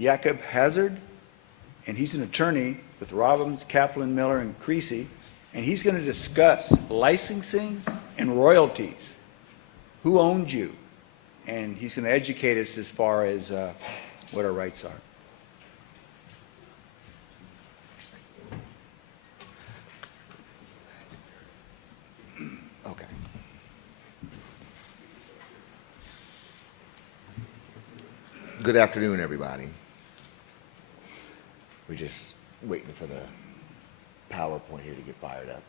Yakub Hazzard, and he's an attorney with Robbins, Kaplan, Miller, and Creasy, and he's going to discuss licensing and royalties. Who owns you? And he's going to educate us as far as what our rights are. Okay. Good afternoon, everybody. We're just waiting for the PowerPoint here to get fired up.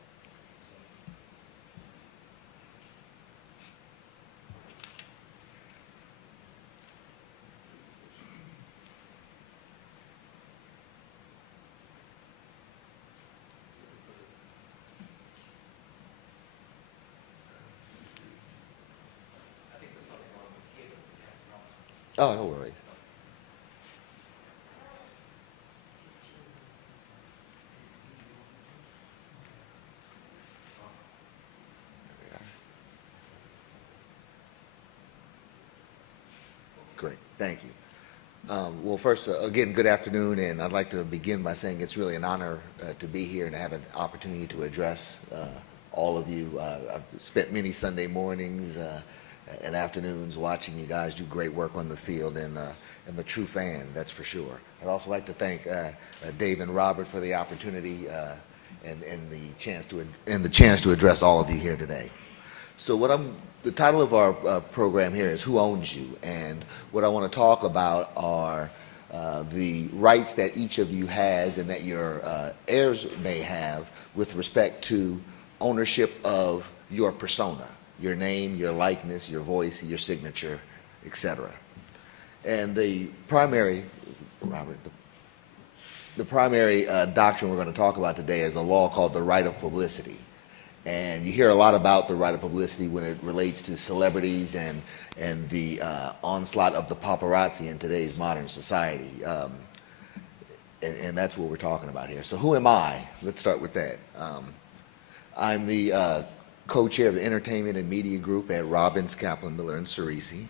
Oh, no worries. Great, thank you. Well, first, again, good afternoon, and I'd like to begin by saying it's really an honor to be here and to have an opportunity to address all of you. I've spent many Sunday mornings and afternoons watching you guys do great work on the field, and I'm a true fan, that's for sure. I'd also like to thank Dave and Robert for the opportunity and the chance to address all of you here today. So the title of our program here is Who Owns You? And what I want to talk about are the rights that each of you has and that your heirs may have with respect to ownership of your persona, your name, your likeness, your voice, your signature, etc. And the primary, Robert, the primary doctrine we're going to talk about today is a law called the right of publicity. And you hear a lot about the right of publicity when it relates to celebrities and the onslaught of the paparazzi in today's modern society. And that's what we're talking about here. So who am I? Let's start with that. I'm the co-chair of the Entertainment and Media Group at Robbins, Kaplan, Miller, and Ciresi.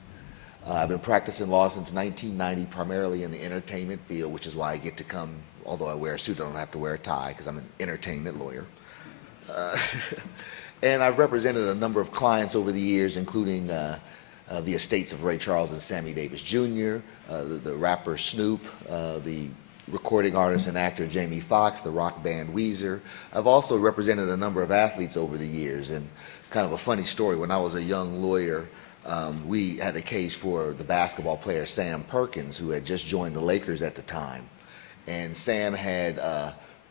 I've been practicing law since 1990, primarily in the entertainment field, which is why I get to come, although I wear a suit, I don't have to wear a tie because I'm an entertainment lawyer. And I've represented a number of clients over the years, including the estates of Ray Charles and Sammy Davis Jr., the rapper Snoop, the recording artist and actor Jamie Foxx, the rock band Weezer. I've also represented a number of athletes over the years, and kind of a funny story, when I was a young lawyer, we had a case for the basketball player Sam Perkins, who had just joined the Lakers at the time. And Sam had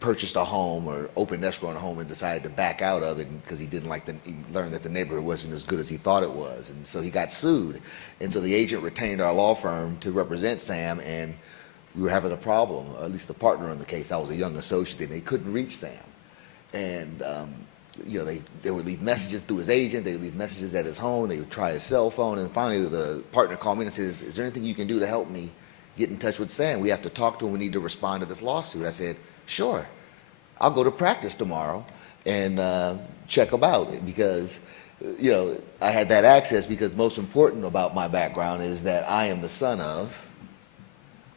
purchased a home or opened escrow on a home and decided to back out of it because he didn't like he learned that the neighborhood wasn't as good as he thought it was. And so he got sued. And so the agent retained our law firm to represent Sam, and we were having a problem, or at least the partner in the case. I was a young associate, and they couldn't reach Sam. And you know, they would leave messages through his agent, they would leave messages at his home, they would try his cell phone, and finally the partner called me and says, "Is there anything you can do to help me get in touch with Sam? We have to talk to him, we need to respond to this lawsuit." I said, "Sure, I'll go to practice tomorrow and check him out," because you know, I had that access because most important about my background is that I am the son of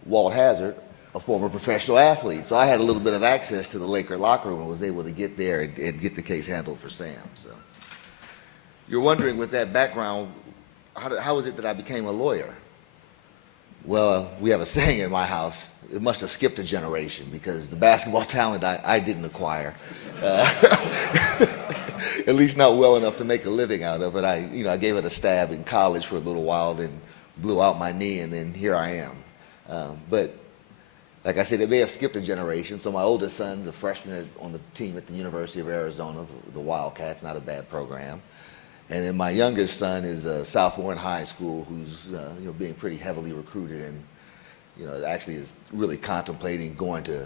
Walt Hazzard, a former professional athlete. So I had a little bit of access to the Laker locker room and was able to get there and get the case handled for Sam. So you're wondering, with that background, how is it that I became a lawyer? Well, we have a saying in my house, it must have skipped a generation, because the basketball talent I didn't acquire. At least not well enough to make a living out of it. I gave it a stab in college for a little while, then blew out my knee, and then here I am. But like I said, it may have skipped a generation. So my oldest son's a freshman on the team at the University of Arizona, the Wildcats, not a bad program. And then my youngest son is a sophomore in high school who's being pretty heavily recruited, and actually is really contemplating going to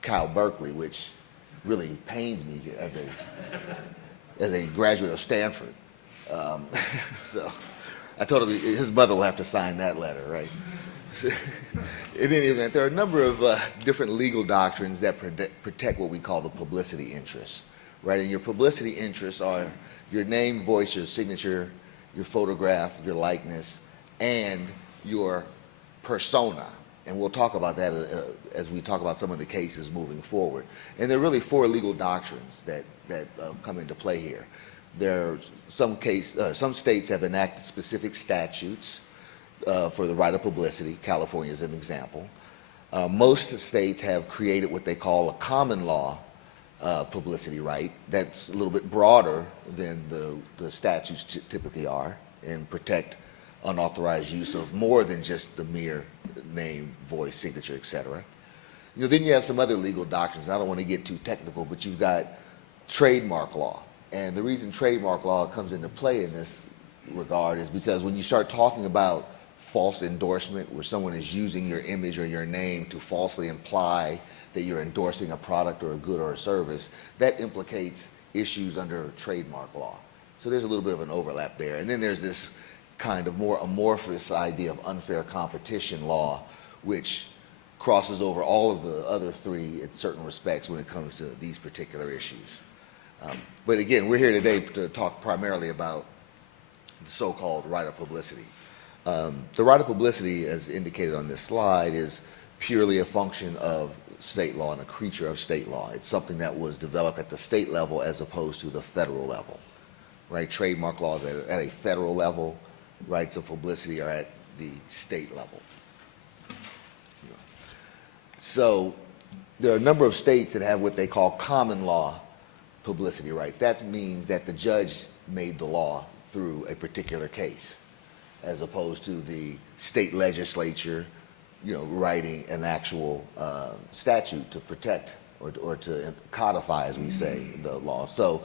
Cal Berkeley, which really pains me as a graduate of Stanford. So I told him his mother will have to sign that letter, right? In any event, there are a number of different legal doctrines that protect what we call the publicity interests, right? And your publicity interests are your name, voice, your signature, your photograph, your likeness, and your persona. And we'll talk about that as we talk about some of the cases moving forward. And there are really four legal doctrines that come into play here. There are some states have enacted specific statutes for the right of publicity. California is an example. Most states have created what they call a common law publicity right. That's a little bit broader than the statutes typically are, and protect unauthorized use of more than just the mere name, voice, signature, etc. You know, then you have some other legal doctrines. I don't want to get too technical, but you've got trademark law. And the reason trademark law comes into play in this regard is because when you start talking about false endorsement, where someone is using your image or your name to falsely imply that you're endorsing a product or a good or a service, that implicates issues under trademark law. So there's a little bit of an overlap there. And then there's this kind of more amorphous idea of unfair competition law, which crosses over all of the other three in certain respects when it comes to these particular issues. But again, we're here today to talk primarily about the so-called right of publicity. The right of publicity, as indicated on this slide, is purely a function of state law and a creature of state law. It's something that was developed at the state level as opposed to the federal level, right? Trademark laws at a federal level, rights of publicity are at the state level. So there are a number of states that have what they call common law publicity rights. That means that the judge made the law through a particular case, as opposed to the state legislature, you know, writing an actual statute to protect or to codify, as we say, the law. So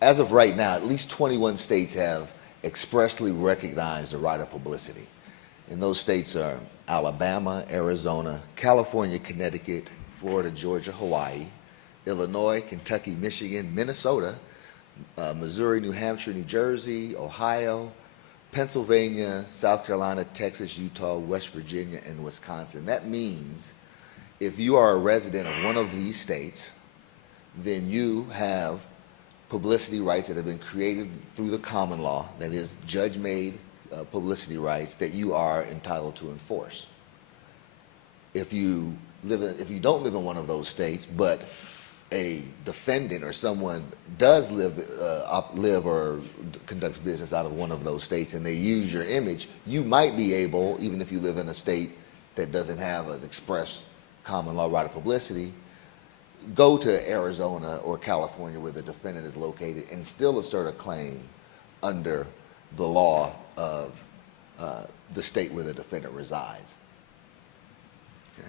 as of right now, at least 21 states have expressly recognized the right of publicity. And those states are Alabama, Arizona, California, Connecticut, Florida, Georgia, Hawaii, Illinois, Kentucky, Michigan, Minnesota, Missouri, New Hampshire, New Jersey, Ohio, Pennsylvania, South Carolina, Texas, Utah, West Virginia, and Wisconsin. That means if you are a resident of one of these states, then you have publicity rights that have been created through the common law, that is judge-made publicity rights that you are entitled to enforce. If you don't live in one of those states, but a defendant or someone does live or conducts business out of one of those states and they use your image, you might be able, even if you live in a state that doesn't have an express common law right of publicity, go to Arizona or California where the defendant is located and still assert a claim under the law of the state where the defendant resides. Okay.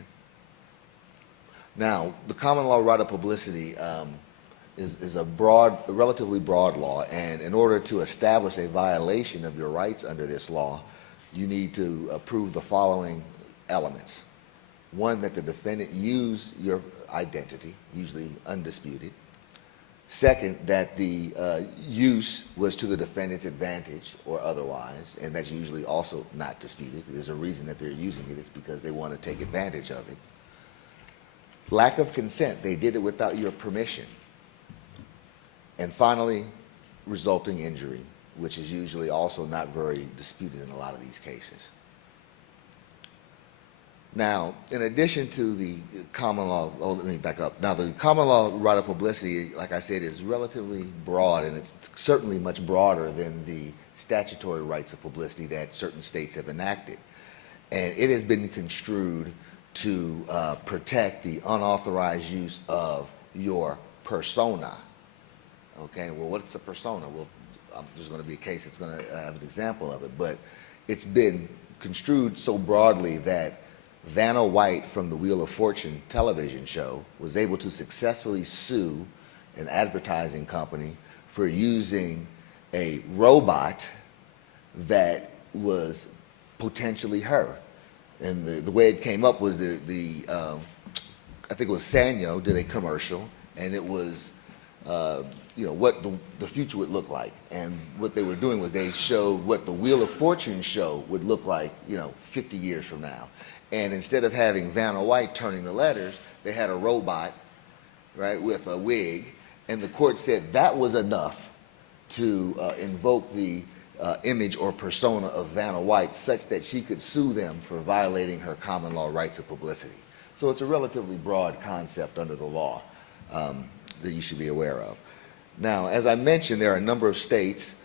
Now, the common law right of publicity is a relatively broad law, and in order to establish a violation of your rights under this law, you need to prove the following elements. One, that the defendant used your identity, usually undisputed. Second, that the use was to the defendant's advantage or otherwise, and that's usually also not disputed. There's a reason that they're using it. It's because they want to take advantage of it. Lack of consent. They did it without your permission. And finally, resulting injury, which is usually also not very disputed in a lot of these cases. Now, in addition to the common law, let me back up. Now, the common law right of publicity, like I said, is relatively broad, and it's certainly much broader than the statutory rights of publicity that certain states have enacted. And it has been construed to protect the unauthorized use of your persona. Okay, well, what's a persona? Well, there's going to be a case that's going to have an example of it, but it's been construed so broadly that Vanna White from the Wheel of Fortune television show was able to successfully sue an advertising company for using a robot that was potentially her. And the way it came up was I think it was Sanyo did a commercial, and it was what the future would look like. And what they were doing was they showed what the Wheel of Fortune show would look like, 50 years from now. And instead of having Vanna White turning the letters, they had a robot, right, with a wig. And the court said that was enough to invoke the image or persona of Vanna White such that she could sue them for violating her common law rights of publicity. So it's a relatively broad concept under the law that you should be aware of. Now, as I mentioned, there are a number of states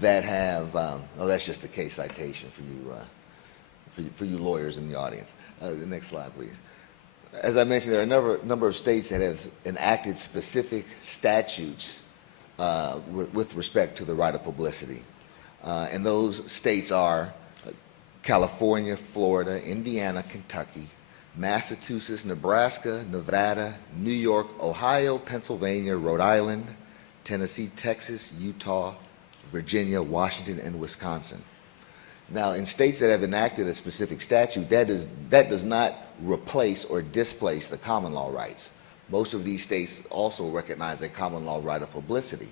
that have, oh, that's just the case citation for you lawyers in the audience. The next slide, please. As I mentioned, there are a number of states that have enacted specific statutes with respect to the right of publicity. And those states are California, Florida, Indiana, Kentucky, Massachusetts, Nebraska, Nevada, New York, Ohio, Pennsylvania, Rhode Island, Tennessee, Texas, Utah, Virginia, Washington, and Wisconsin. Now, in states that have enacted a specific statute, that does not replace or displace the common law rights. Most of these states also recognize a common law right of publicity.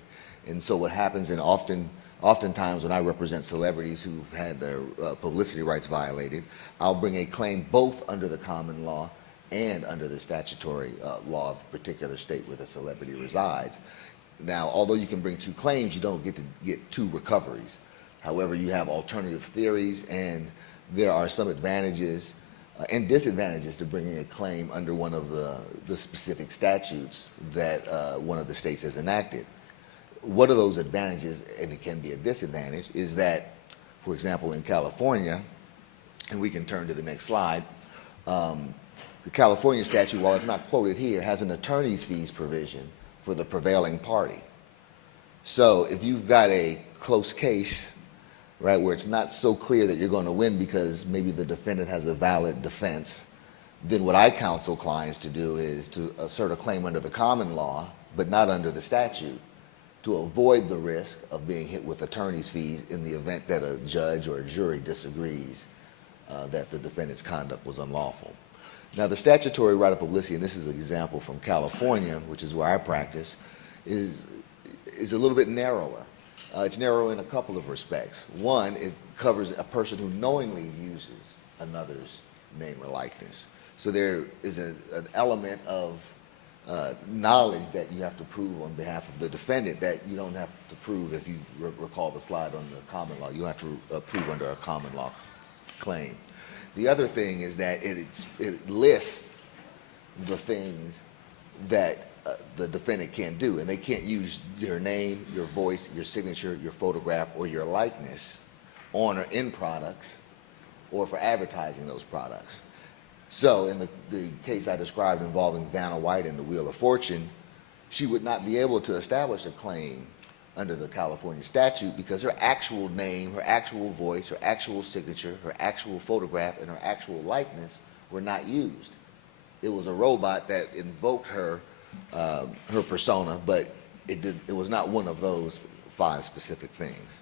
And so what happens, and oftentimes when I represent celebrities who've had their publicity rights violated, I'll bring a claim both under the common law and under the statutory law of a particular state where the celebrity resides. Now, although you can bring two claims, you don't get to get two recoveries. However, you have alternative theories, and there are some advantages and disadvantages to bringing a claim under one of the specific statutes that one of the states has enacted. One of those advantages, and it can be a disadvantage, is that, for example, in California, and we can turn to the next slide, the California statute, while it's not quoted here, has an attorney's fees provision for the prevailing party. So if you've got a close case, right, where it's not so clear that you're going to win because maybe the defendant has a valid defense, then what I counsel clients to do is to assert a claim under the common law, but not under the statute, to avoid the risk of being hit with attorney's fees in the event that a judge or a jury disagrees that the defendant's conduct was unlawful. Now, the statutory right of publicity, and this is an example from California, which is where I practice, is a little bit narrower. It's narrow in a couple of respects. One, it covers a person who knowingly uses another's name or likeness. So there is an element of knowledge that you have to prove on behalf of the defendant that you don't have to prove if you recall the slide on the common law. You have to prove under a common law claim. The other thing is that it lists the things that the defendant can't do, and they can't use your name, your voice, your signature, your photograph, or your likeness on or in products or for advertising those products. So in the case I described involving Vanna White and the Wheel of Fortune, she would not be able to establish a claim under the California statute because her actual name, her actual voice, her actual signature, her actual photograph, and her actual likeness were not used. It was a robot that invoked her persona, but it was not one of those 5 specific things.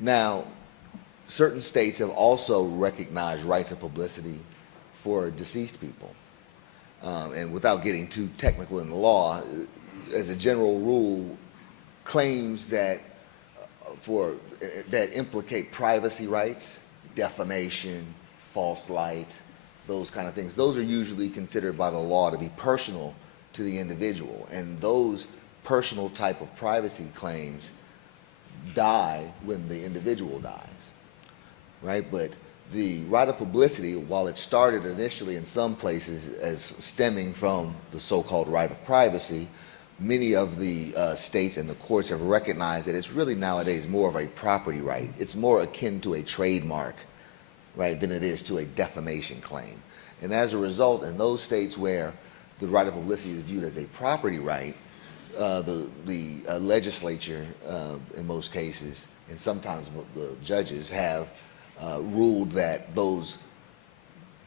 Now, certain states have also recognized rights of publicity for deceased people. And without getting too technical in the law, as a general rule, claims that implicate privacy rights, defamation, false light, those kind of things, those are usually considered by the law to be personal to the individual. And those personal type of privacy claims die when the individual dies, right? But the right of publicity, while it started initially in some places as stemming from the so-called right of privacy, many of the states and the courts have recognized that it's really nowadays more of a property right. It's more akin to a trademark, right, than it is to a defamation claim. And as a result, in those states where the right of publicity is viewed as a property right, the legislature, in most cases, and sometimes the judges have ruled that those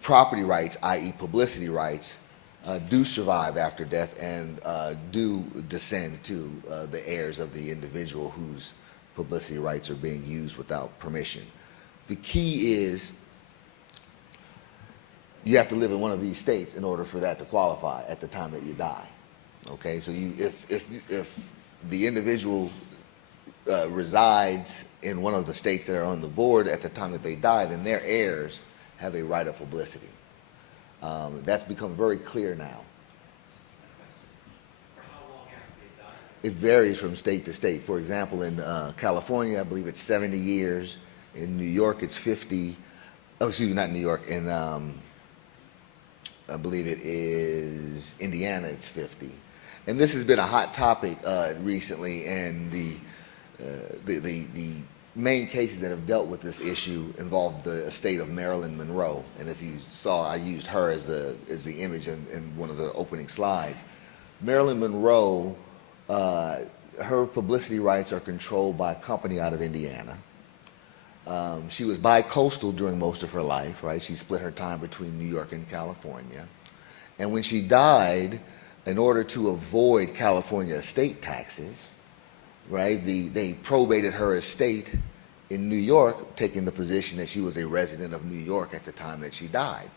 property rights, i.e. publicity rights, do survive after death and do descend to the heirs of the individual whose publicity rights are being used without permission. The key is you have to live in one of these states in order for that to qualify at the time that you die. Okay, so if the individual resides in one of the states that are on the board at the time that they die, then their heirs have a right of publicity. That's become very clear now. For how long after they die? it varies from state to state. For example, in California, I believe it's 70 years. In New York, it's 50. Oh, excuse me, not New York. In I believe it is Indiana, it's 50. And this has been a hot topic recently, and the main cases that have dealt with this issue involve the estate of Marilyn Monroe. And if you saw, I used her as the image in one of the opening slides. Marilyn Monroe, her publicity rights are controlled by a company out of Indiana. She was bi-coastal during most of her life, right? She split her time between New York and California. And when she died, in order to avoid California estate taxes, right, they probated her estate in New York, taking the position that she was a resident of New York at the time that she died.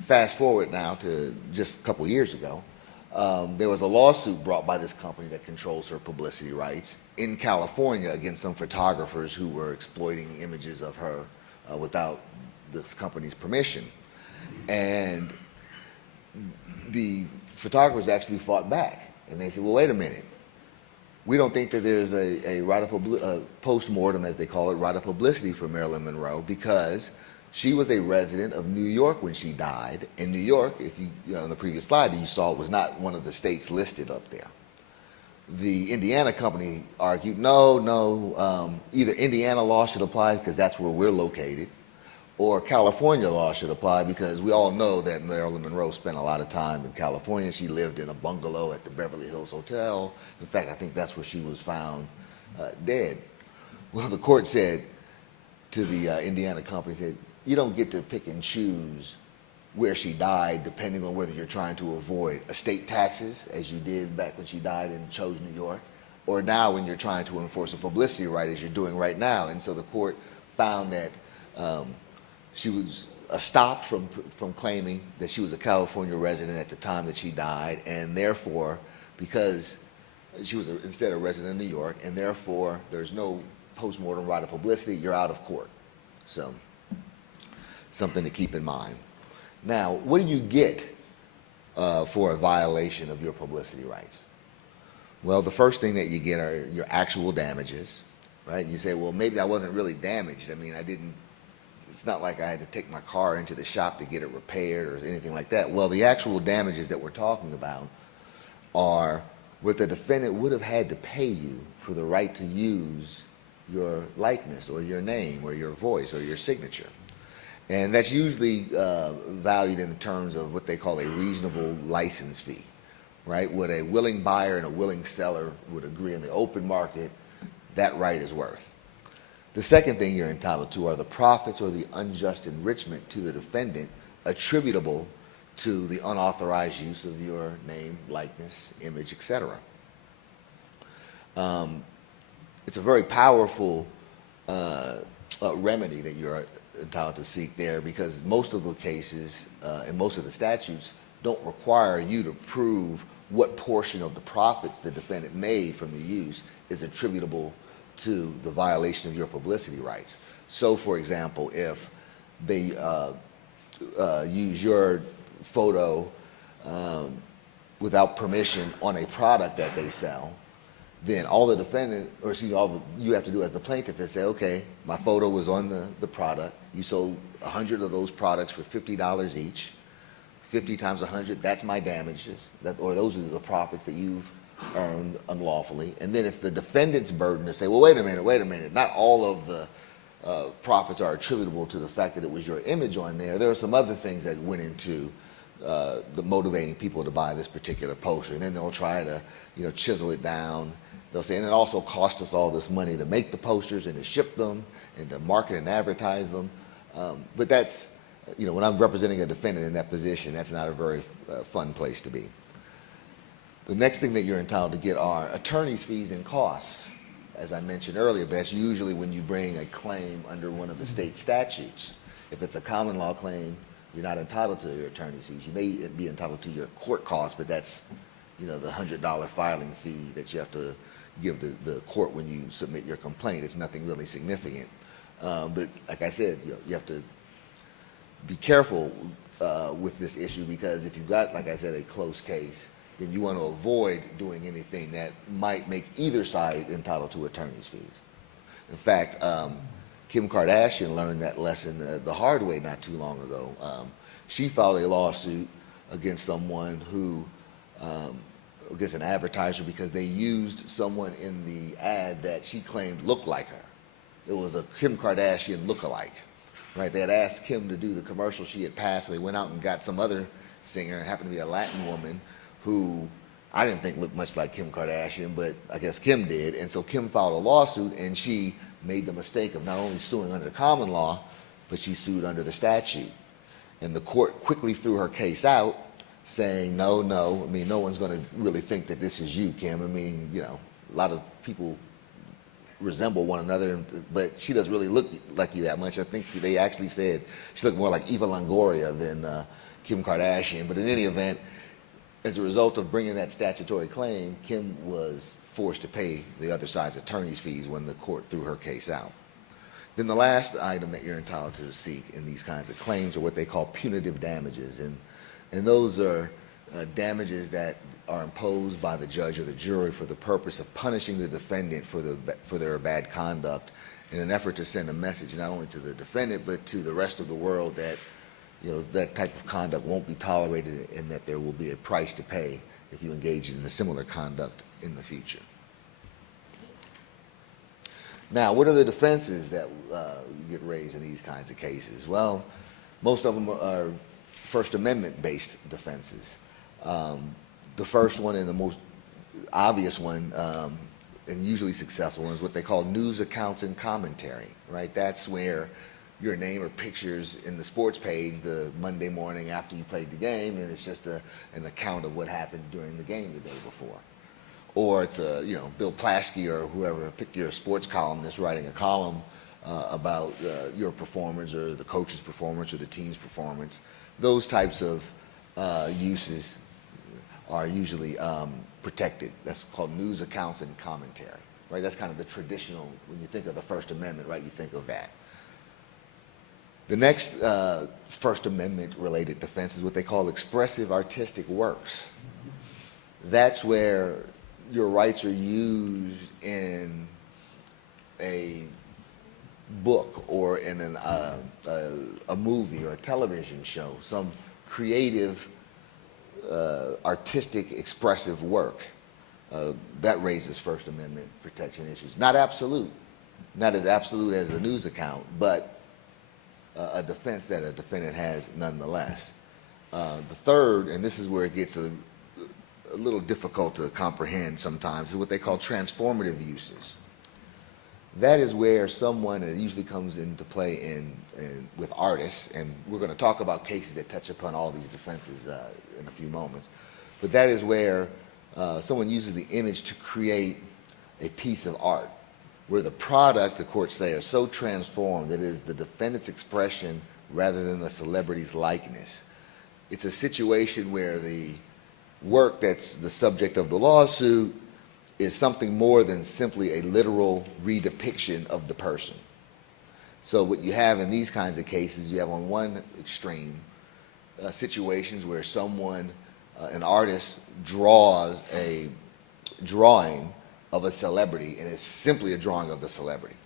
Fast forward now to just a couple years ago, there was a lawsuit brought by this company that controls her publicity rights in California against some photographers who were exploiting images of her without this company's permission. And the photographers actually fought back, and they said, well, wait a minute. We don't think that there's a right of post-mortem, as they call it, right of publicity for Marilyn Monroe, because she was a resident of New York when she died. In New York, if you on the previous slide, you saw it was not one of the states listed up there. The Indiana company argued, no, either Indiana law should apply because that's where we're located, or California law should apply because we all know that Marilyn Monroe spent a lot of time in California. She lived in a bungalow at the Beverly Hills Hotel. In fact, I think that's where she was found dead. Well, the court said to the Indiana company, said, you don't get to pick and choose where she died depending on whether you're trying to avoid estate taxes, as you did back when she died and chose New York, or now when you're trying to enforce a publicity right, as you're doing right now. And so the court found that she was stopped from claiming that she was a California resident at the time that she died, and therefore, because she was instead a resident of New York, and therefore there's no post-mortem right of publicity, you're out of court. So, something to keep in mind. Now, what do you get for a violation of your publicity rights? Well, the first thing that you get are your actual damages, right? And you say, well, maybe I wasn't really damaged. I mean, it's not like I had to take my car into the shop to get it repaired or anything like that. Well, the actual damages that we're talking about are what the defendant would have had to pay you for the right to use your likeness or your name or your voice or your signature. And that's usually valued in terms of what they call a reasonable license fee, right? What a willing buyer and a willing seller would agree in the open market, that right is worth. The second thing you're entitled to are the profits or the unjust enrichment to the defendant attributable to the unauthorized use of your name, likeness, image, etc. It's a very powerful remedy that you're entitled to seek there, because most of the cases and most of the statutes don't require you to prove what portion of the profits the defendant made from the use is attributable to the violation of your publicity rights. So, for example, if they use your photo without permission on a product that they sell, then all the defendant, or excuse me, all you have to do as the plaintiff is say, okay, my photo was on the product. You sold 100 of those products for $50 each. 50 times 100, that's my damages, or those are the profits that you've earned unlawfully. And then it's the defendant's burden to say, well, wait a minute, not all of the profits are attributable to the fact that it was your image on there. There are some other things that went into the motivating people to buy this particular poster. And then they'll try to, chisel it down. They'll say, and it also cost us all this money to make the posters and to ship them and to market and advertise them. But that's, when I'm representing a defendant in that position, that's not a very fun place to be. The next thing that you're entitled to get are attorney's fees and costs, as I mentioned earlier, but that's usually when you bring a claim under one of the state statutes. If it's a common law claim, you're not entitled to your attorney's fees. You may be entitled to your court costs, but that's, the $100 filing fee that you have to give the court when you submit your complaint. It's nothing really significant. But like I said, you have to be careful with this issue, because if you've got, like I said, a close case, then you want to avoid doing anything that might make either side entitled to attorney's fees. In fact, Kim Kardashian learned that lesson the hard way not too long ago. She filed a lawsuit against someone who, against an advertiser, because they used someone in the ad that she claimed looked like her. It was a Kim Kardashian lookalike, right? They had asked Kim to do the commercial she had passed, so they went out and got some other singer, it happened to be a Latin woman, who I didn't think looked much like Kim Kardashian, but I guess Kim did. And so Kim filed a lawsuit, and she made the mistake of not only suing under common law, but she sued under the statute. And the court quickly threw her case out, saying, no, I mean, no one's going to really think that this is you, Kim. I mean, you know, a lot of people resemble one another, but she doesn't really look like you that much. I think they actually said she looked more like Eva Longoria than Kim Kardashian. But in any event, as a result of bringing that statutory claim, Kim was forced to pay the other side's attorney's fees when the court threw her case out. Then the last item that you're entitled to seek in these kinds of claims are what they call punitive damages. And those are damages that are imposed by the judge or the jury for the purpose of punishing the defendant for their bad conduct in an effort to send a message not only to the defendant but to the rest of the world that, you know, that type of conduct won't be tolerated and that there will be a price to pay if you engage in the similar conduct in the future. Now, what are the defenses that get raised in these kinds of cases? Well, most of them are First Amendment-based defenses. The first one and the most obvious one, and usually successful one, is what they call news accounts and commentary, right? That's where your name or pictures in the sports page the Monday morning after you played the game, and it's just an account of what happened during the game the day before. Or it's Bill Plaschke or whoever, pick your sports columnist writing a column about your performance or the coach's performance or the team's performance. Those types of uses are usually protected. That's called news accounts and commentary, right? That's kind of the traditional, when you think of the First Amendment, right, you think of that. The next First Amendment related defense is what they call expressive artistic works. That's where your rights are used in a book or in a movie or a television show, some creative, artistic, expressive work. That raises First Amendment protection issues. Not absolute, not as absolute as the news account, but a defense that a defendant has nonetheless. The third, and this is where it gets a little difficult to comprehend sometimes, is what they call transformative uses. That is where someone, and it usually comes into play with artists, and we're going to talk about cases that touch upon all these defenses in a few moments, but that is where someone uses the image to create a piece of art, where the product, the courts say, are so transformed that it is the defendant's expression rather than the celebrity's likeness. It's a situation where the work that's the subject of the lawsuit is something more than simply a literal redepiction of the person. So what you have in these kinds of cases, you have on one extreme situations where someone, an artist, draws a drawing of a celebrity, and it's simply a drawing of the celebrity,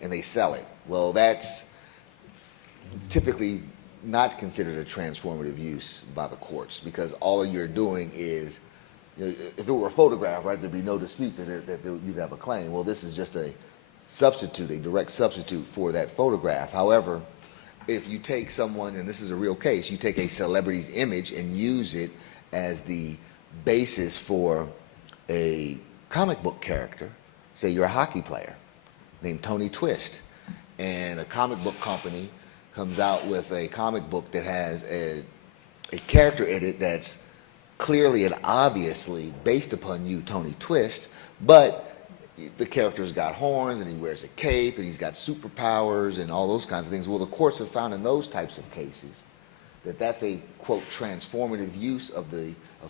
and they sell it. Well, that's typically not considered a transformative use by the courts, because all you're doing is, you know, if it were a photograph, right, there'd be no dispute that you'd have a claim. Well, this is just a substitute, a direct substitute for that photograph. However, if you take someone, and this is a real case, you take a celebrity's image and use it as the basis for a comic book character, say you're a hockey player named Tony Twist, and a comic book company comes out with a comic book that has a character in it that's clearly and obviously based upon you, Tony Twist, but the character's got horns and he wears a cape and he's got superpowers and all those kinds of things. Well, the courts have found in those types of cases that that's a, quote, transformative use of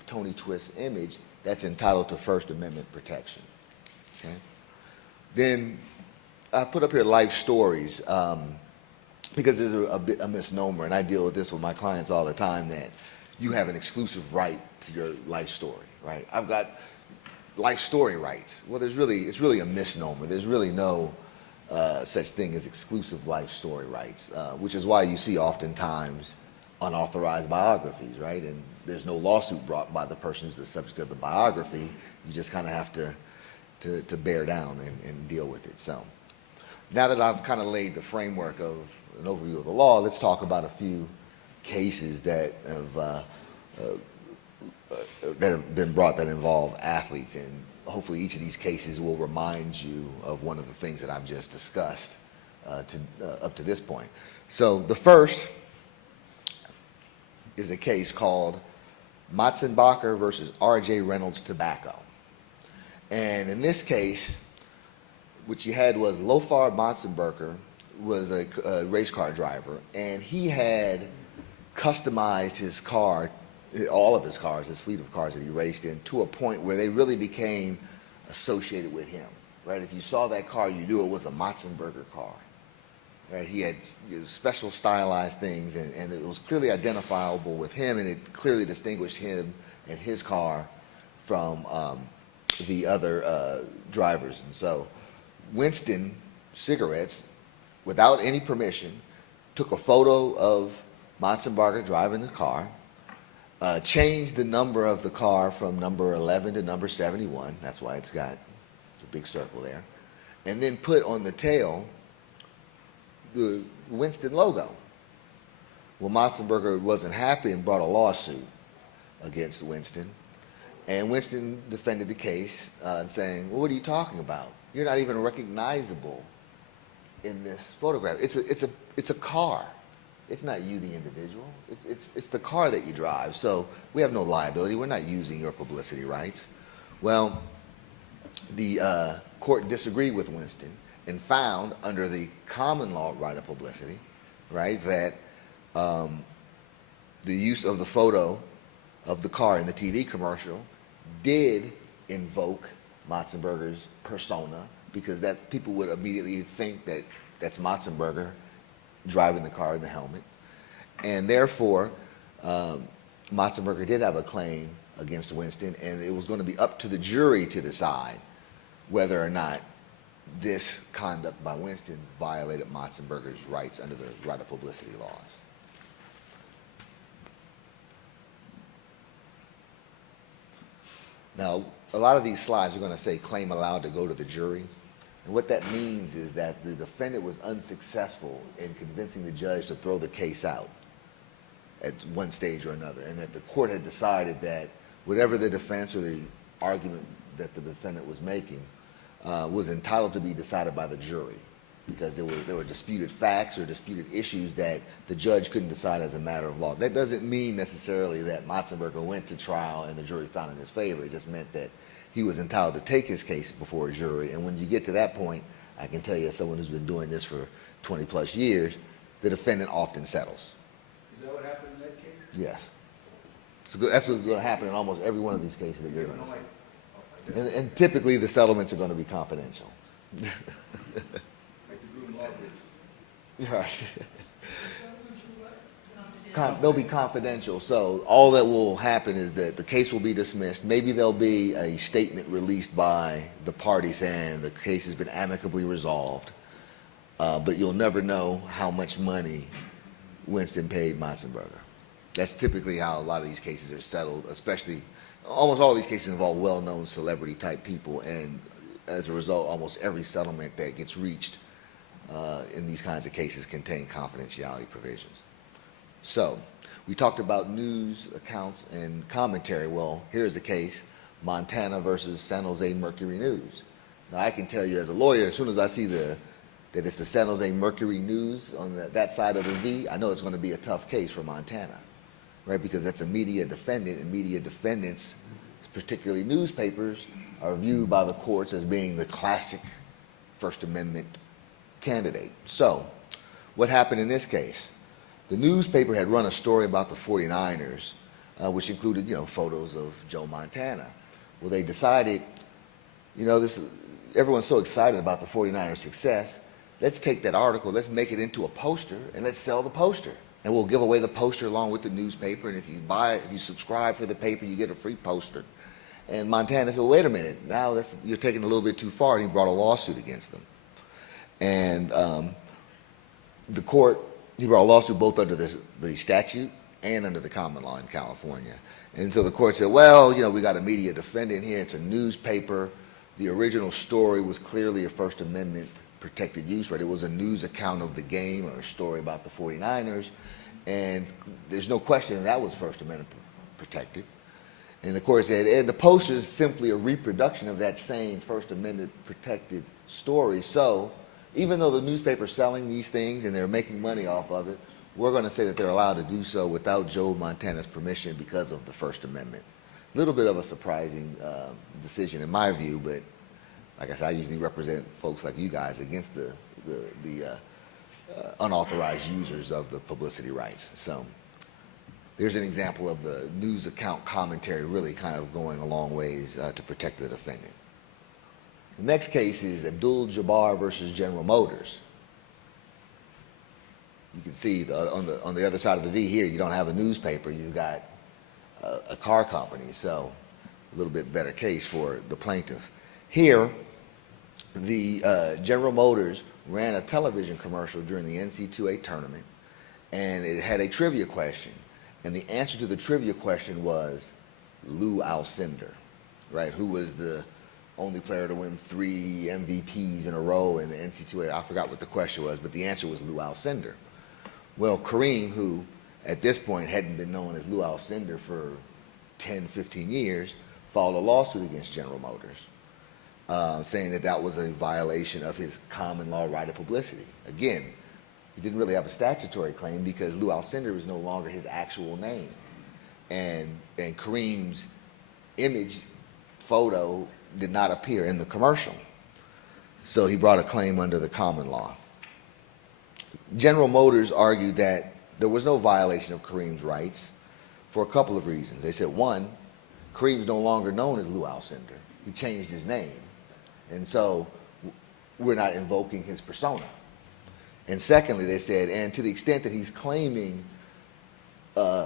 Tony Twist's image that's entitled to First Amendment protection. Okay? Then I put up here life stories because there's a misnomer, and I deal with this with my clients all the time, that you have an exclusive right to your life story, right? I've got life story rights. Well, it's really a misnomer. There's really no such thing as exclusive life story rights, which is why you see oftentimes unauthorized biographies, right? And there's no lawsuit brought by the person who's the subject of the biography. You just kind of have to bear down and deal with it. So now that I've kind of laid the framework of an overview of the law, let's talk about a few cases that have been brought that involve athletes, and hopefully each of these cases will remind you of one of the things that I've just discussed up to this point. So the first is a case called Matzenbacher versus R.J. Reynolds Tobacco. And in this case, what you had was Lothar Matzenbacher was a race car driver, and he had customized his car, all of his cars, his fleet of cars that he raced in, to a point where they really became associated with him, right? If you saw that car, you knew it was a Matzenbacher car, right? He had special stylized things, and it was clearly identifiable with him, and it clearly distinguished him and his car from the other drivers. And so Winston Cigarettes, without any permission, took a photo of Matzenbacher driving the car, changed the number of the car from number 11 to number 71, that's why it's got a big circle there, and then put on the tail the Winston logo. Well, Matzenbacher wasn't happy and brought a lawsuit against Winston, and Winston defended the case saying, well, what are you talking about? You're not even recognizable in this photograph. It's a car. It's not you, the individual. It's the car that you drive. So we have no liability. We're not using your publicity rights. Well, the court disagreed with Winston and found, under the common law right of publicity, right, that the use of the photo of the car in the TV commercial did invoke Matzenbacher's persona, because that people would immediately think that that's Matzenbacher driving the car in the helmet. And therefore, Matzenbacher did have a claim against Winston, and it was going to be up to the jury to decide whether or not this conduct by Winston violated Matzenbacher's rights under the right of publicity laws. Now, a lot of these slides are going to say claim allowed to go to the jury. And what that means is that the defendant was unsuccessful in convincing the judge to throw the case out at one stage or another, and that the court had decided that whatever the defense or the argument that the defendant was making was entitled to be decided by the jury, because there were disputed facts or disputed issues that the judge couldn't decide as a matter of law. That doesn't mean necessarily that Matzenbacher went to trial and the jury found in his favor. It just meant that he was entitled to take his case before a jury. And when you get to that point, I can tell you, as someone who's been doing this for 20 plus years, the defendant often settles. Is that what happened in that case? Yes. That's what's going to happen in almost every one of these cases that you're going to see. And typically the settlements are going to be confidential. Right. They'll be confidential. So all that will happen is that the case will be dismissed. Maybe there'll be a statement released by the party saying the case has been amicably resolved, but you'll never know how much money Winston paid Matzenbacher. That's typically how a lot of these cases are settled, especially almost all these cases involve well-known celebrity type people, and as a result, almost every settlement that gets reached in these kinds of cases contain confidentiality provisions. So we talked about news accounts and commentary. Well, here's the case, Montana versus San Jose Mercury News. Now, I can tell you as a lawyer, as soon as I see that it's the San Jose Mercury News on that side of the V, I know it's going to be a tough case for Montana, right? Because that's a media defendant, and media defendants, particularly newspapers, are viewed by the courts as being the classic First Amendment candidate. So what happened in this case? The newspaper had run a story about the 49ers, which included, photos of Joe Montana. Well, they decided, everyone's so excited about the 49ers' success, let's take that article, let's make it into a poster, and let's sell the poster. and we'll give away the poster along with the newspaper, and if you subscribe for the paper, you get a free poster. And Montana said, well, wait a minute, now you're taking it a little bit too far, and he brought a lawsuit against them. And the court, he brought a lawsuit both under the statute and under the common law in California. And so the court said, well, we got a media defendant here, it's a newspaper. The original story was clearly a First Amendment protected use, right? It was a news account of the game or a story about the 49ers, and there's no question that was First Amendment protected. And the court said, and the poster is simply a reproduction of that same First Amendment protected story. So even though the newspaper's selling these things and they're making money off of it, we're going to say that they're allowed to do so without Joe Montana's permission because of the First Amendment. A little bit of a surprising decision in my view, but like I said, I usually represent folks like you guys against the unauthorized users of the publicity rights. So there's an example of the news account commentary really kind of going a long ways to protect the defendant. The next case is Abdul-Jabbar versus General Motors. You can see on the other side of the V here, you don't have a newspaper, you've got a car company, so a little bit better case for the plaintiff. Here, the General Motors ran a television commercial during the NC2A tournament, and it had a trivia question. And the answer to the trivia question was Lou Alcindor, right? Who was the only player to win 3 MVPs in a row in the NC2A. I forgot what the question was, but the answer was Lou Alcindor. Well, Kareem, who at this point hadn't been known as Lou Alcindor for 10, 15 years, filed a lawsuit against General Motors, saying that that was a violation of his common law right of publicity. Again, he didn't really have a statutory claim because Lou Alcindor was no longer his actual name. And Kareem's image photo did not appear in the commercial. So he brought a claim under the common law. General Motors argued that there was no violation of Kareem's rights for a couple of reasons. They said, one, Kareem's no longer known as Lou Alcindor. He changed his name. And so we're not invoking his persona. And secondly, they said, and to the extent that he's claiming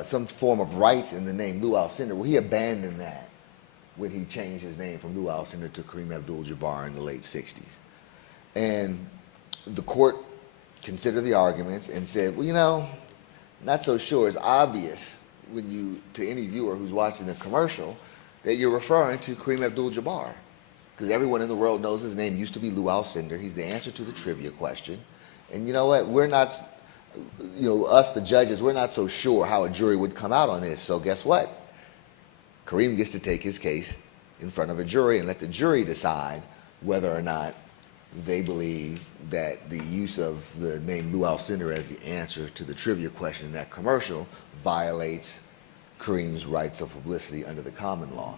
some form of rights in the name Lou Alcindor, well, he abandoned that when he changed his name from Lou Alcindor to Kareem Abdul-Jabbar in the late 60s. And the court considered the arguments and said, well, not so sure. It's obvious to any viewer who's watching the commercial that you're referring to Kareem Abdul-Jabbar, because everyone in the world knows his name used to be Lou Alcindor. He's the answer to the trivia question. And you know what? We're not, us, the judges, we're not so sure how a jury would come out on this. So guess what? Kareem gets to take his case in front of a jury and let the jury decide whether or not they believe that the use of the name Lou Alcindor as the answer to the trivia question in that commercial violates Kareem's rights of publicity under the common law.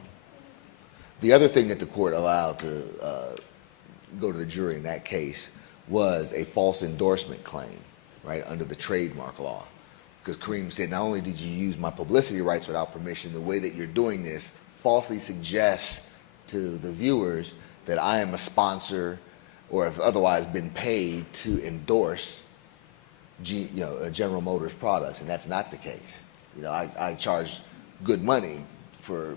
The other thing that the court allowed to go to the jury in that case was a false endorsement claim, right, under the trademark law. Because Kareem said, not only did you use my publicity rights without permission, the way that you're doing this falsely suggests to the viewers that I am a sponsor or have otherwise been paid to endorse General Motors products, and that's not the case. I charge good money for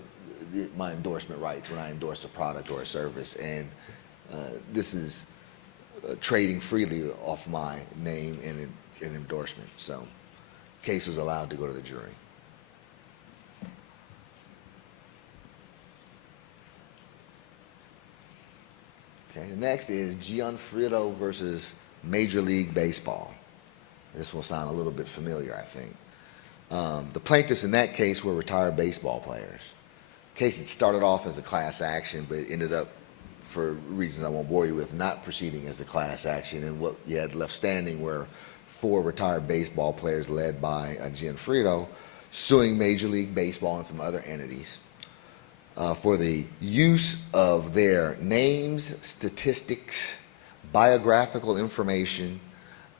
my endorsement rights when I endorse a product or a service, and this is trading freely off my name and endorsement. So case was allowed to go to the jury. Okay, the next is Gianfrido versus Major League Baseball. This will sound a little bit familiar, I think. The plaintiffs in that case were retired baseball players. The case had started off as a class action, but ended up, for reasons I won't bore you with, not proceeding as a class action. And what you had left standing were 4 retired baseball players led by Gianfrido suing Major League Baseball and some other entities for the use of their names, statistics, biographical information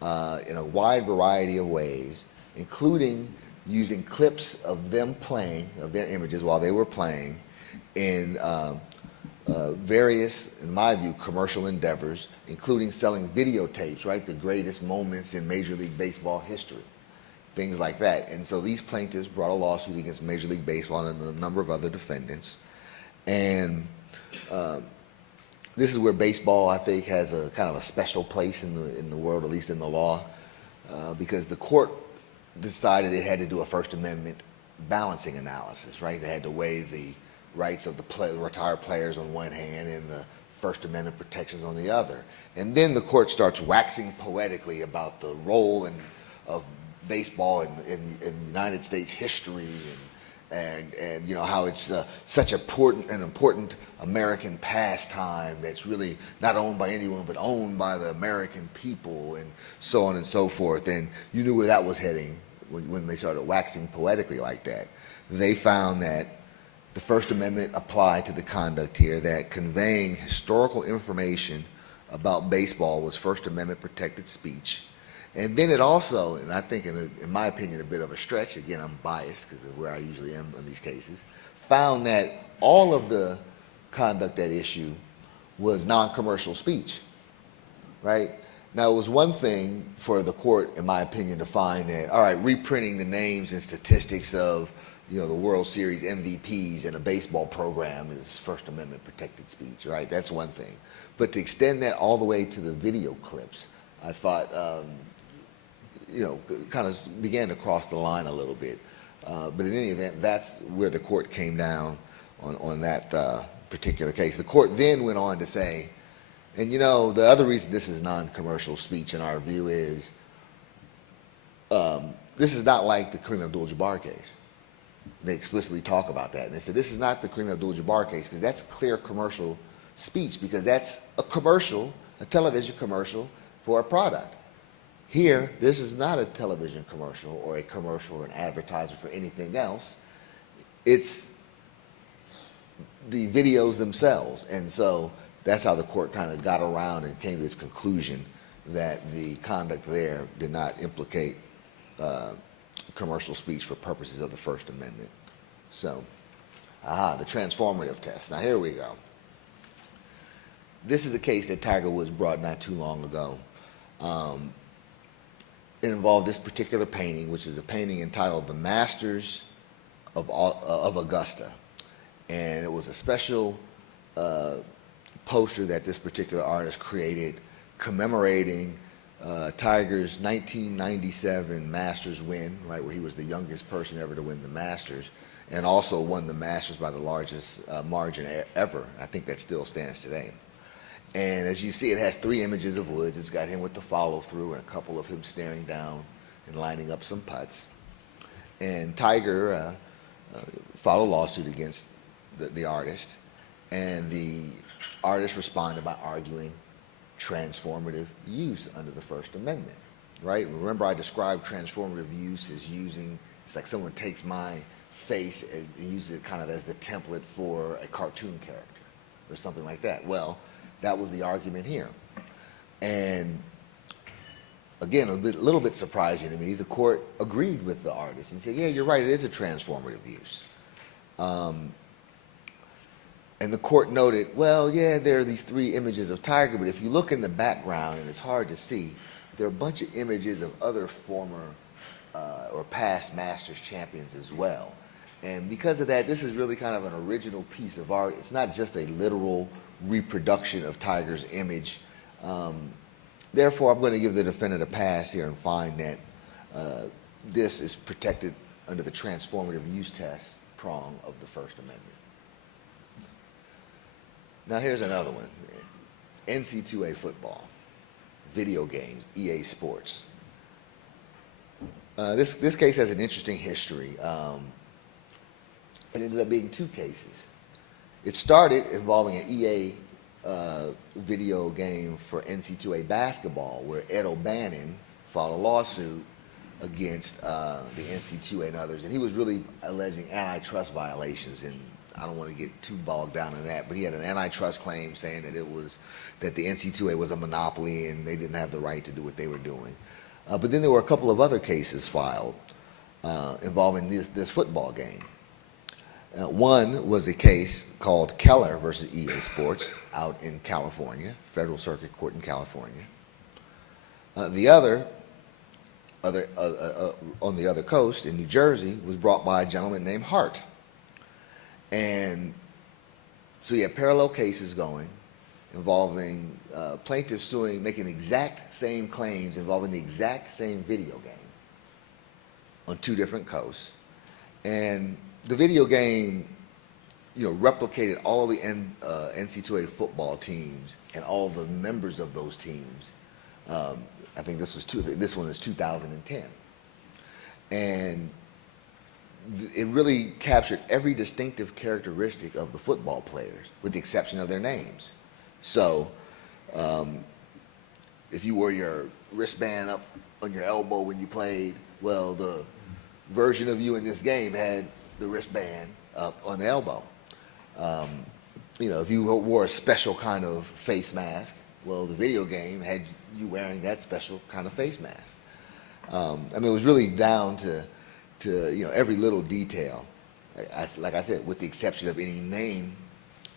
in a wide variety of ways, including using clips of them playing, of their images while they were playing, in various, in my view, commercial endeavors, including selling videotapes, right, the greatest moments in Major League Baseball history. things like that. And so these plaintiffs brought a lawsuit against Major League Baseball and a number of other defendants. And this is where baseball, I think, has a kind of a special place in the world, at least in the law, because the court decided it had to do a First Amendment balancing analysis, right? They had to weigh the rights of the retired players on one hand and the First Amendment protections on the other. And then the court starts waxing poetically about the role of baseball in United States history and you know how it's such an important American pastime that's really not owned by anyone but owned by the American people and so on and so forth. And you knew where that was heading when they started waxing poetically like that. They found that the First Amendment applied to the conduct here, that conveying historical information about baseball was First Amendment protected speech. And then it also, and I think in my opinion a bit of a stretch, again I'm biased because of where I usually am in these cases, found that all of the conduct at issue was non-commercial speech, right? Now it was one thing for the court, in my opinion, to find that, all right, reprinting the names and statistics of the World Series MVPs in a baseball program is First Amendment protected speech, right? That's one thing. But to extend that all the way to the video clips, I thought, kind of began to cross the line a little bit. But in any event, that's where the court came down on that particular case. The court then went on to say, and the other reason this is non-commercial speech in our view is, this is not like the Kareem Abdul-Jabbar case. They explicitly talk about that. And they said, this is not the Kareem Abdul-Jabbar case because that's clear commercial speech because that's a commercial, a television commercial for a product. Here, this is not a television commercial or a commercial or an advertisement for anything else. It's the videos themselves. And so that's how the court kind of got around and came to its conclusion that the conduct there did not implicate commercial speech for purposes of the First Amendment. So, the transformative test. Now here we go. This is a case that Tiger Woods brought not too long ago. It involved this particular painting, which is a painting entitled The Masters of Augusta. And it was a special poster that this particular artist created commemorating Tiger's 1997 Masters win, right, where he was the youngest person ever to win the Masters, and also won the Masters by the largest margin ever. I think that still stands today. And as you see, it has 3 images of Woods. It's got him with the follow-through and a couple of him staring down and lining up some putts. And Tiger filed a lawsuit against the artist, and the artist responded by arguing transformative use under the First Amendment, right? Remember I described transformative use as using, it's like someone takes my face and uses it kind of as the template for a cartoon character or something like that. Well, that was the argument here. And again, a little bit surprising to me, the court agreed with the artist and said, yeah, you're right, it is a transformative use. And the court noted, well, yeah, there are these 3 images of Tiger, but if you look in the background, and it's hard to see, there are a bunch of images of other former or past Masters champions as well. And because of that, this is really kind of an original piece of art. It's not just a literal reproduction of Tiger's image. Therefore, I'm going to give the defendant a pass here and find that this is protected under the transformative use test prong of the First Amendment. Now here's another one. NC2A football, video games, EA Sports. This case has an interesting history. It ended up being 2 cases. It started involving an EA video game for NC2A basketball where Ed O'Bannon filed a lawsuit against the NC2A and others, and he was really alleging antitrust violations, and I don't want to get too bogged down in that, but he had an antitrust claim saying that the NC2A was a monopoly and they didn't have the right to do what they were doing. But then there were a couple of other cases filed involving this football game. One was a case called Keller versus EA Sports out in California, Federal Circuit Court in California. The other on the other coast in New Jersey was brought by a gentleman named Hart. And so you have parallel cases going involving plaintiffs suing, making the exact same claims involving the exact same video game on two different coasts. And the video game, replicated all the NC2A football teams and all the members of those teams. I think this one is 2010. And it really captured every distinctive characteristic of the football players, with the exception of their names. So, if you wore your wristband up on your elbow when you played, well, the version of you in this game had the wristband up on the elbow. If you wore a special kind of face mask, well, the video game had you wearing that special kind of face mask. It was really down to every little detail. Like I said, with the exception of any name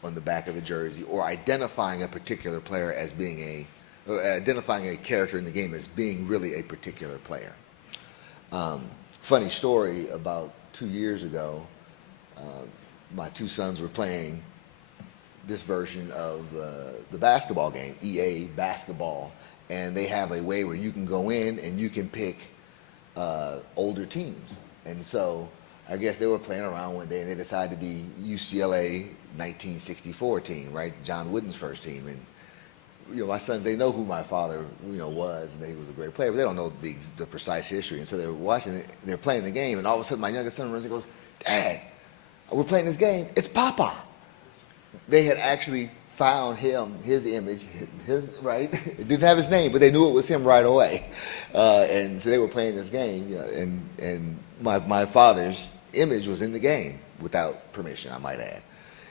on the back of the jersey, or identifying a particular player as being identifying a character in the game as being really a particular player. Funny story, about 2 years ago, my two sons were playing this version of the basketball game, EA basketball, and they have a way where you can go in and you can pick older teams. And so I guess they were playing around one day and they decided to be UCLA 1964 team, right? John Wooden's first team. And my sons, they know who my father was, and that he was a great player, but they don't know the precise history. And so they were watching it, they're playing the game, and all of a sudden my youngest son runs and goes, "Dad, we're playing this game, it's Papa." They had actually found his image, right? It didn't have his name, but they knew it was him right away. And so they were playing this game, and my father's image was in the game without permission, I might add.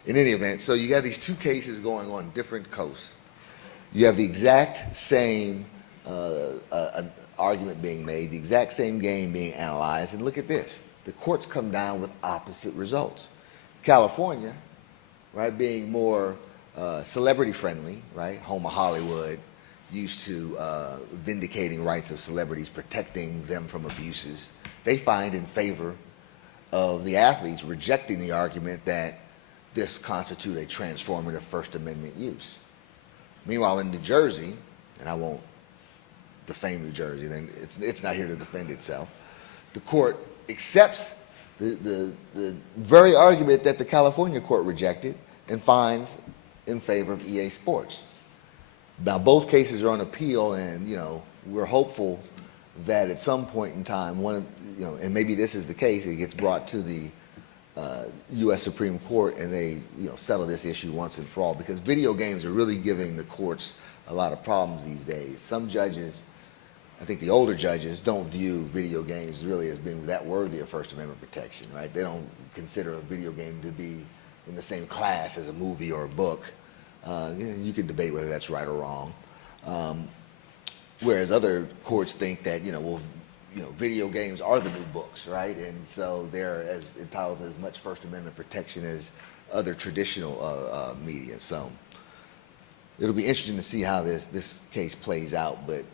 In any event, so you got these two cases going on different coasts. You have the exact same argument being made, the exact same game being analyzed, and look at this. The courts come down with opposite results. California, right, being more celebrity friendly, right? Home of Hollywood, used to vindicating rights of celebrities, protecting them from abuses. They find in favor of the athletes, rejecting the argument that this constitutes a transformative First Amendment use. Meanwhile, in New Jersey, and I won't defame New Jersey, then it's not here to defend itself. The court accepts the very argument that the California court rejected and finds in favor of EA Sports. Now, both cases are on appeal, and we're hopeful that at some point in time, and maybe this is the case, it gets brought to the U.S. Supreme Court, and they settle this issue once and for all, because video games are really giving the courts a lot of problems these days. Some judges, I think the older judges, don't view video games really as being that worthy of First Amendment protection, right? They don't consider a video game to be in the same class as a movie or a book. You can debate whether that's right or wrong. Whereas other courts think that, video games are the new books, right? And so they're as entitled to as much First Amendment protection as other traditional media. So it'll be interesting to see how this case plays out. But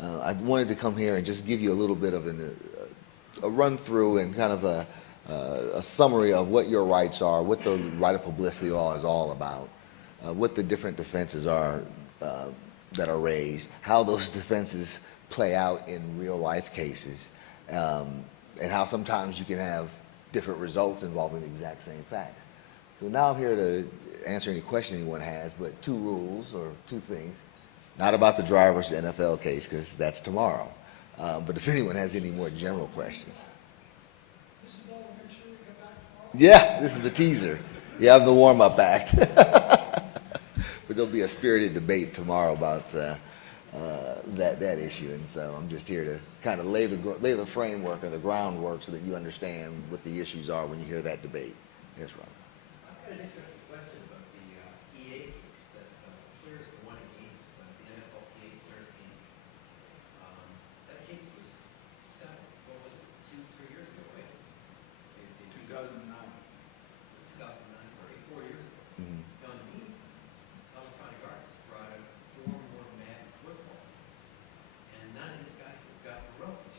I wanted to come here and just give you a little bit of a run through and kind of a summary of what your rights are, what the right of publicity law is all about, what the different defenses are that are raised, how those defenses play out in real life cases, and how sometimes you can have different results involving the exact same facts. So now I'm here to answer any question anyone has, but two rules or two things, not about the Dryer versus NFL case, because that's tomorrow. But if anyone has any more general questions. Yeah, this is the teaser. Yeah, I'm the warm-up act. But there'll be a spirited debate tomorrow about that issue, and so I'm just here to kind of lay the framework or the groundwork so that you understand what the issues are when you hear that debate. Yes, Robert. I've got an interesting question about the EA case that Players won against the NFLPA Players game. That case was settled, what was it, 2-3 years ago, right? 2009. It was 2009, or 4 years ago. Mm-hmm. Now, to me, Electronic Arts brought out 4 more Madden football games, and none of these guys have gotten rubbish.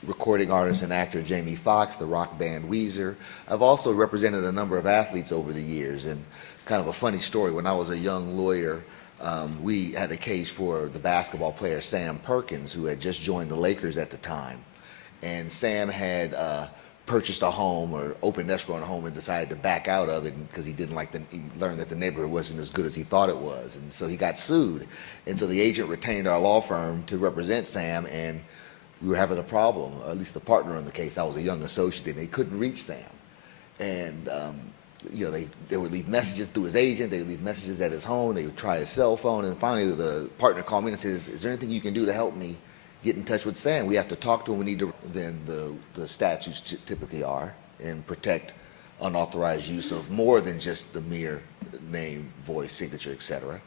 recording artist and actor Jamie Foxx, the rock band Weezer. I've also represented a number of athletes over the years, and kind of a funny story, when I was a young lawyer, we had a case for the basketball player Sam Perkins, who had just joined the Lakers at the time. And Sam had purchased a home or opened escrow on a home and decided to back out of it because he didn't like he learned that the neighborhood wasn't as good as he thought it was. And so he got sued. And so the agent retained our law firm to represent Sam, and we were having a problem, or at least the partner in the case. I was a young associate, and they couldn't reach Sam. And you know, they would leave messages through his agent, they would leave messages at his home, they would try his cell phone, and finally the partner called me and says, "Is there anything you can do to help me get in touch with Sam? We have to talk to him, we need to," then the statutes typically are, and protect unauthorized use of more than just the mere name, voice, signature, etc.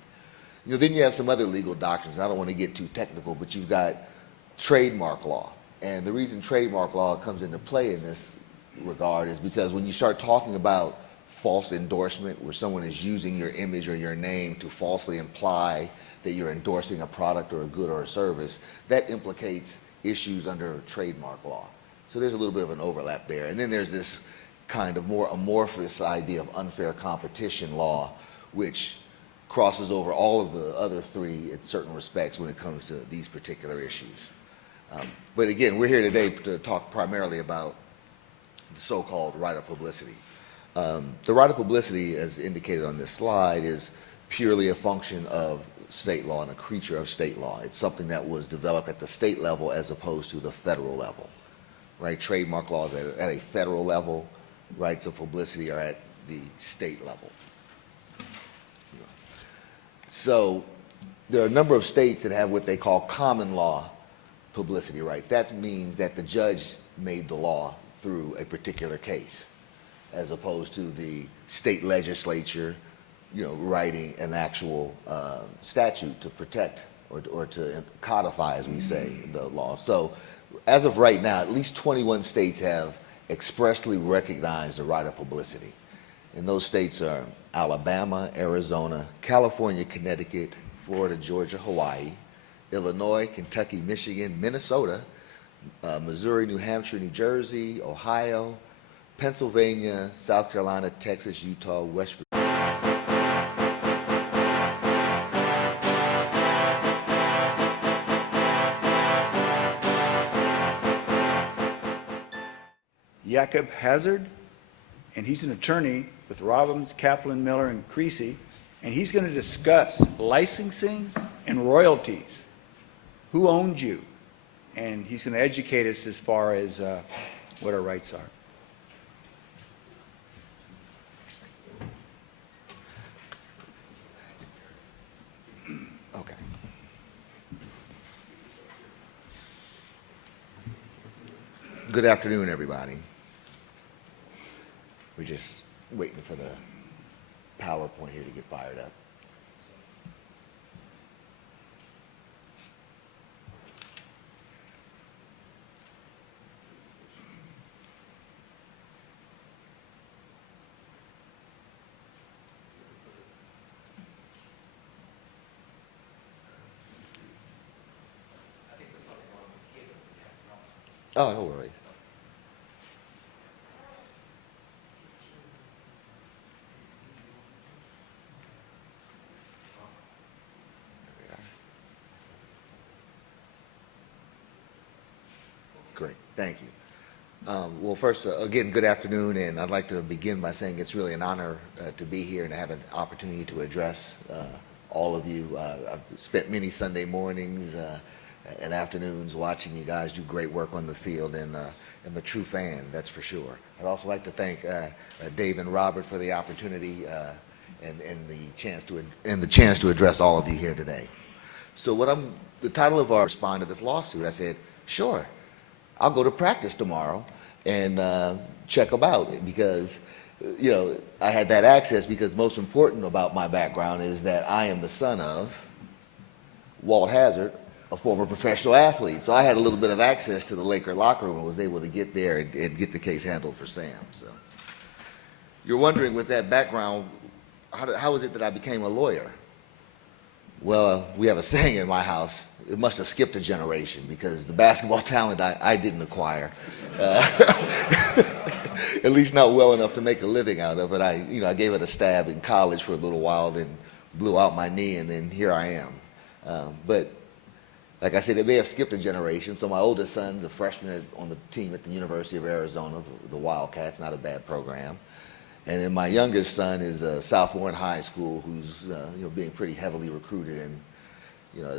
You know, then you have some other legal doctrines. I don't want to get too technical, but you've got trademark law. And the reason trademark law comes into play in this regard is because when you start talking about false endorsement, where someone is using your image or your name to falsely imply that you're endorsing a product or a good or a service, that implicates issues under trademark law. So there's a little bit of an overlap there. And then there's this kind of more amorphous idea of unfair competition law, which crosses over all of the other three in certain respects when it comes to these particular issues. But again, we're here today to talk primarily about the so-called right of publicity. The right of publicity, as indicated on this slide, is purely a function of state law and a creature of state law. It's something that was developed at the state level as opposed to the federal level, right? Trademark laws are at a federal level, rights of publicity are at the state level. So there are a number of states that have what they call common law publicity rights. That means that the judge made the law through a particular case, as opposed to the state legislature, you know, writing an actual statute to protect or to codify, as we say, the law. So as of right now, at least 21 states have expressly recognized the right of publicity. And those states are Alabama, Arizona, California, Connecticut, Florida, Georgia, Hawaii, Illinois, Kentucky, Michigan, Minnesota, Missouri, New Hampshire, New Jersey, Ohio, Pennsylvania, South Carolina, Texas, Utah, West Virginia. Yakub Hazzard, and he's an attorney with Robbins, Kaplan, Miller, and Creasy, and he's going to discuss licensing and royalties. Who owns you? And he's going to educate us as far as what our rights are. Okay. Good afternoon, everybody. We're just waiting for the PowerPoint here to get fired up. Oh, no worries. Great, thank you. Well, first, again, good afternoon, and I'd like to begin by saying it's really an honor to be here and to have an opportunity to address all of you. I've spent many Sunday mornings and afternoons watching you guys do great work on the field, and I'm a true fan, that's for sure. I'd also like to thank Dave and Robert for the opportunity and the chance to address all of you here today. So the title of our respond to this lawsuit, I said, sure, I'll go to practice tomorrow and check about it, because you know, I had that access because most important about my background is that I am the son of Walt Hazzard, a former professional athlete. So I had a little bit of access to the Laker locker room and was able to get there and get the case handled for Sam. So you're wondering, with that background, how is it that I became a lawyer? Well, we have a saying in my house, it must have skipped a generation because the basketball talent I didn't acquire, at least not well enough to make a living out of it. I gave it a stab in college for a little while, then blew out my knee, and then here I am. But like I said, it may have skipped a generation. So my oldest son's a freshman on the team at the University of Arizona, the Wildcats, not a bad program. And then my youngest son is a sophomore in high school who's being pretty heavily recruited and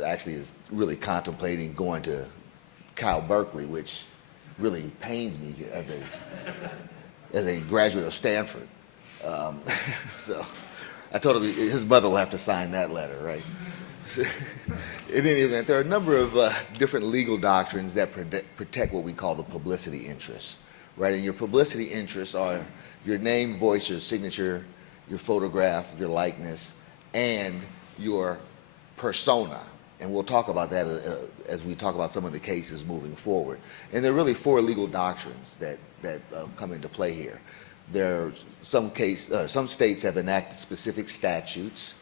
actually is really contemplating going to Cal Berkeley, which really pains me as a graduate of Stanford. So I told him his mother will have to sign that letter, right? In any event, there are a number of different legal doctrines that protect what we call the publicity interests, right? And your publicity interests are your name, voice, your signature, your photograph, your likeness, and your persona. And we'll talk about that as we talk about some of the cases moving forward. And there are really four legal doctrines that come into play here. There are some states have enacted specific statutes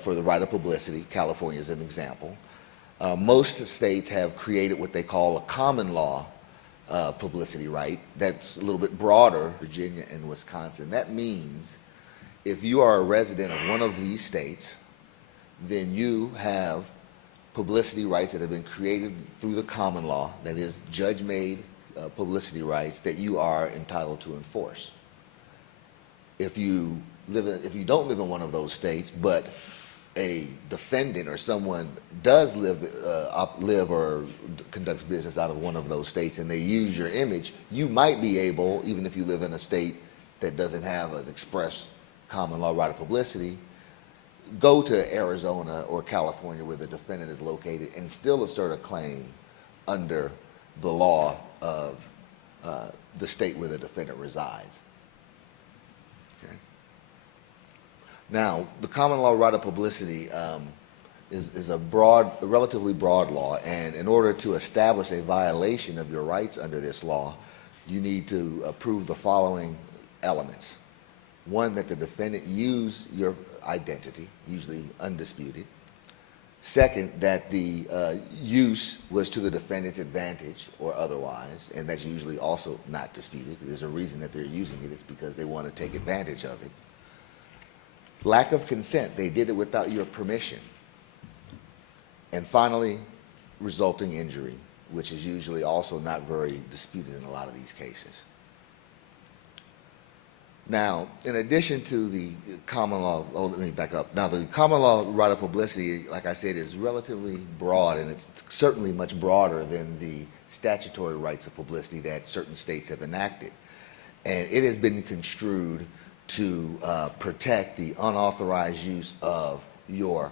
for the right of publicity. California is an example. Most states have created what they call a common law publicity right. That's a little bit broader, Virginia and Wisconsin. That means if you are a resident of one of these states, then you have publicity rights that have been created through the common law, that is judge-made publicity rights that you are entitled to enforce. If you don't live in one of those states, but a defendant or someone does live or conducts business out of one of those states and they use your image, you might be able, even if you live in a state that doesn't have an express common law right of publicity, go to Arizona or California where the defendant is located and still assert a claim under the law of the state where the defendant resides. Okay. Now, the common law right of publicity is a relatively broad law, and in order to establish a violation of your rights under this law, you need to prove the following elements. One, that the defendant used your identity, usually undisputed. Second, that the use was to the defendant's advantage or otherwise, and that's usually also not disputed. There's a reason that they're using it. It's because they want to take advantage of it. Lack of consent. They did it without your permission. And finally, resulting injury, which is usually also not very disputed in a lot of these cases. Now, in addition to the common law, let me back up. Now, the common law right of publicity, like I said, is relatively broad, and it's certainly much broader than the statutory rights of publicity that certain states have enacted. And it has been construed to protect the unauthorized use of your